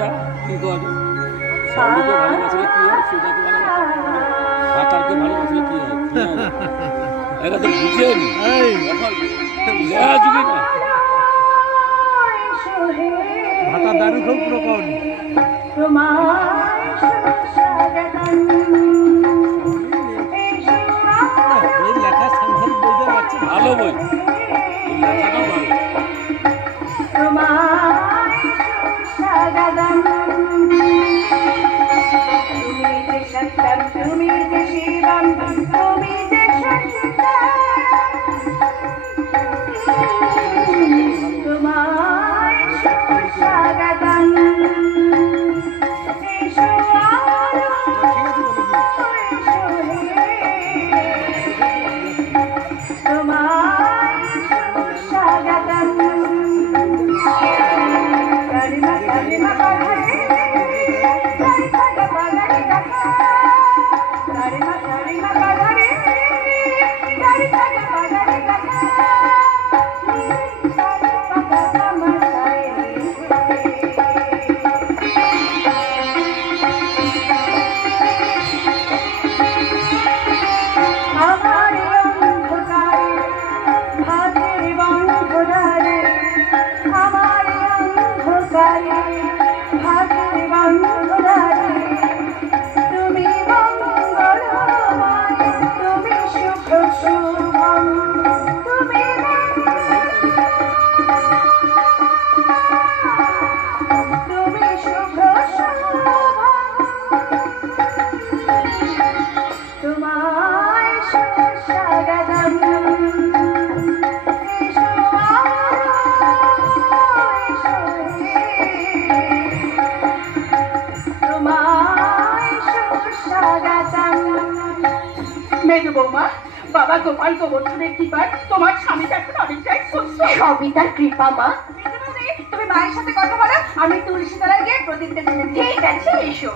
যা কি করে সবকে ভালোবাসলে কি হয় সুজাকে ভালোবাসলে ভাতারকে ভালোবাসলে কি হয় এটা তো বুঝেনি এখন বুঝে না ভাতা দারু খুব রকম লেখা সংখ্যার বইতে পারছে ভালো বই লেখাটাও ভালো তুমি যে শিবম তুমি যে তোমায় স্বাগতম মেজো বৌমা বাবা গোপাল গোবর্ধনের কৃপায় তোমার স্বামীটা এখন অনেকটাই সুস্থ। সবই তার কৃপা মা। তুমি মায়ের সাথে কথা বলো, আমি তুলসী তলায় গিয়ে প্রদীপটা জেনে। ঠিক আছে, এসো।